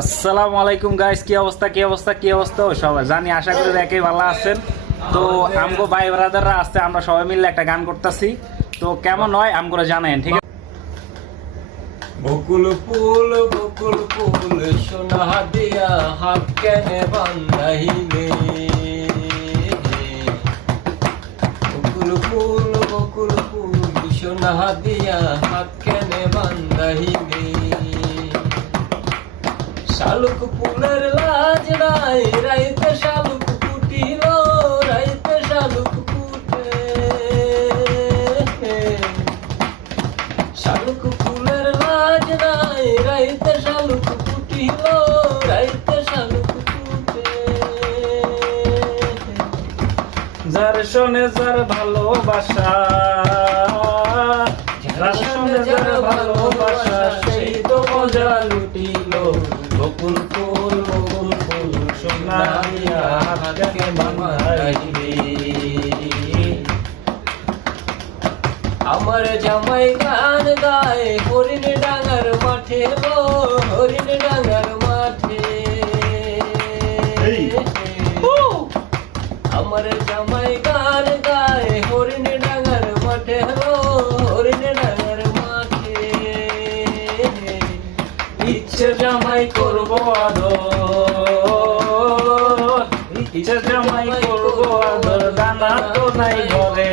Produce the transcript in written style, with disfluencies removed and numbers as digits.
আসসালামু আলাইকুম গাইস, কি অবস্থা সবাই জানি, আশা করি একই ভালো আছেন। তো আমগো ভাই ব্রাদাররা আসছে, আমরা সবাই মিলে একটা গান করতেছি। তো কেমন হয় আমগো জানেন, ঠিক আছে? বকুল ফুল সোনা দিয়া হাত কেনে বান্ধাইলে। বকুল ফুল সোনা দিয়া হাত কেনে বান্ধাইলে। শালুক ফুলের লাজ নাই, রাইতে শালুক ফুটিল, রাইতে শালুক ফুটে। শালুক ফুলের লাজ নাই, রাইতে শালুক ফুটিল, রাইতে শালুক ফুটে। যার শোনে যার ভালোবাসা, যার শোনে যার ভালোবাসা, সেই তো মজা লুটিল। বকুল ফুল সোনা দিয়া হাত কেনে বান্ধাইলে। আমার জামাই গান গায় হরিণ ডাঙ্গার মাঠে, লো হরিণ ডাঙ্গার মাঠে। আমার জামাই গান গায় হরিণ ডাঙ্গার মাঠে, লো হরিণ ডাঙ্গার মাঠে। ইচ্ছে জামাই করবো আদর, ইচ্ছে জামাই করবো আদর, দানা তো নাই ঘরে